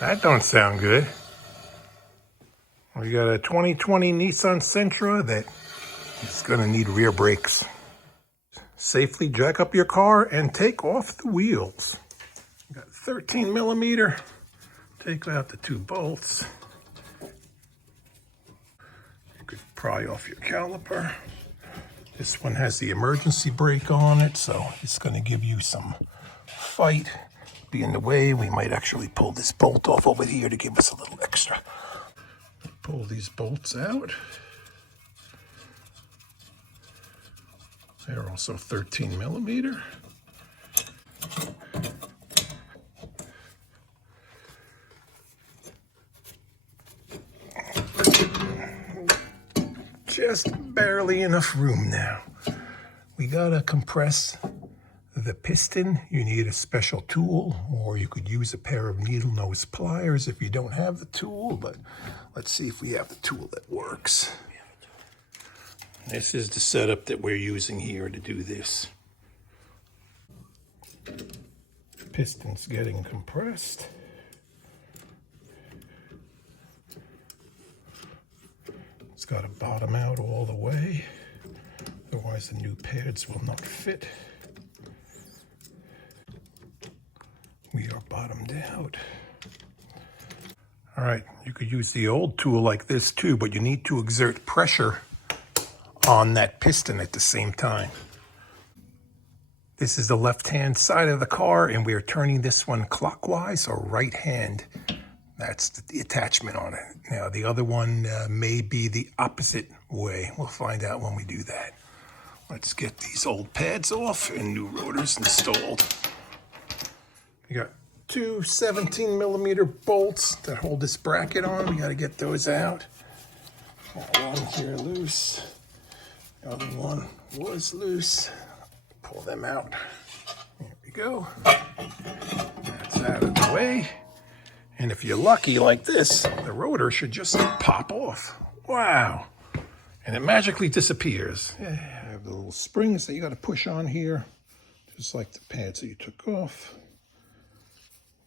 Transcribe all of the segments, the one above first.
That don't sound good. We got a 2020 Nissan Sentra that is going to need rear brakes. Safely jack up your car and take off the wheels. We got 13 millimeter. Take out the 2 bolts. You could pry off your caliper. This one has the emergency brake on it, so it's going to give you some fight. Be in the way. We might actually pull this bolt off over here to give us a little extra. Pull these bolts out. They're also 13 millimeter. Just barely enough room now. We gotta compress the piston. You need a special tool, or you could use a pair of needle nose pliers if you don't have the tool, but let's see if we have the tool that works. This is the setup that we're using here to do this. Piston's getting compressed. It's got to bottom out all the way, otherwise the new pads will not fit. We are bottomed out. All right, you could use the old tool like this too, but you need to exert pressure on that piston at the same time. This is the left-hand side of the car, and we are turning this one clockwise or right hand. That's the attachment on it. Now, the other one may be the opposite way. We'll find out when we do that. Let's get these old pads off and new rotors installed. We got 2 17 millimeter bolts that hold this bracket on. We got to get those out. Got one here loose. The other one was loose. Pull them out. There we go. That's out of the way. And if you're lucky like this, the rotor should just pop off. Wow. And it magically disappears. Yeah, I have the little springs that you got to push on here, just like the pads that you took off.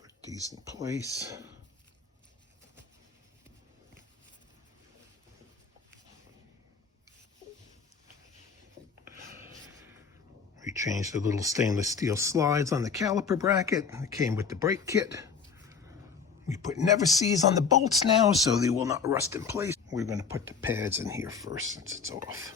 Put these in place. We changed the little stainless steel slides on the caliper bracket. It came with the brake kit. We put never seize on the bolts now, so they will not rust in place. We're going to put the pads in here first since it's off.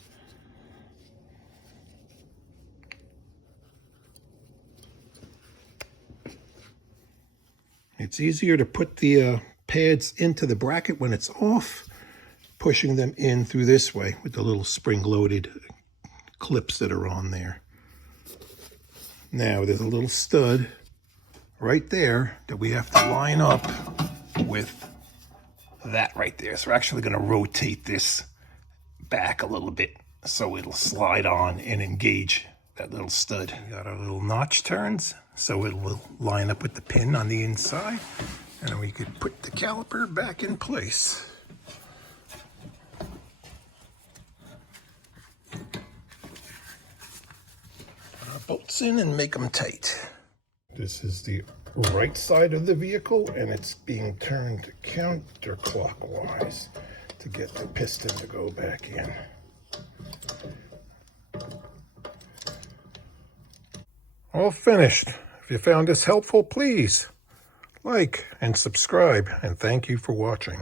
It's easier to put the pads into the bracket when it's off, pushing them in through this way with the little spring-loaded clips that are on there. Now, there's a little stud right there that we have to line up with that right there. So we're actually going to rotate this back a little bit so it'll slide on and engage that little stud. We got our little notch turns so it will line up with the pin on the inside, and then we could put the caliper back in place. Put our bolts in and make them tight. This is the right side of the vehicle, and it's being turned counterclockwise to get the piston to go back in. All finished. If you found this helpful, please like and subscribe, and thank you for watching.